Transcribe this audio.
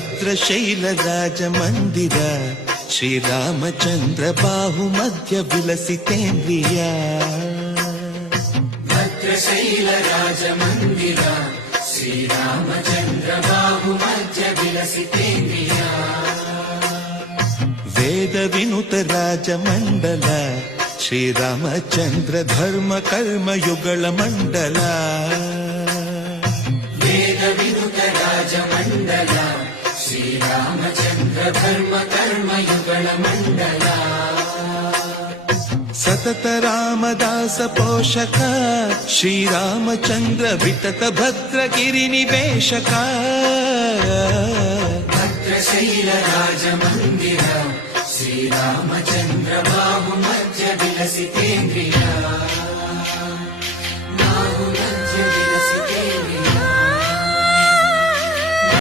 ಭದ್ರಶೈಲ ರಾಜ ಮಂದಿರ ಶ್ರೀರಾಮಚಂದ್ರ ಬಾಹು ಮಧ್ಯ ವಿಲಸಿತೇಂದ್ರಿಯ ಭದ್ರಶೈಲ ರಾಜ ಮಂದಿರ ಶ್ರೀರಾಮಚಂದ್ರ ಬಾಹು ಮಧ್ಯ ವಿಲಸಿತೇಂದ್ರಿಯ ವೇದ ವಿನುತ ರಾಜ ಮಂಡಲ ಶ್ರೀರಾಮಚಂದ್ರ ಧರ್ಮ ಕರ್ಮ ಯುಗಳ ಮಂಡಲ ವೇದ ವಿನುತ ರಾಜ ಮಂಡಲ ಶ್ರೀರಾಮಚಂದ್ರ ಧರ್ಮ ಕರ್ಮ ಯುಗಳ ಮಂಡಲ ಸತತ ರಾಮದಾಸ ಪೋಷಕ ಶ್ರೀರಾಮಚಂದ್ರ ವಿತತ ಭದ್ರಗಿರಿ ನಿವೇಶಕ ಭದ್ರಶೈಲ ರಾಜ ಮಂದಿರ ಶ್ರೀರಾಮಚಂದ್ರ ಬಾಹು ಮಧ್ಯ ವಿಲಸಿತೇಂದ್ರಿಯ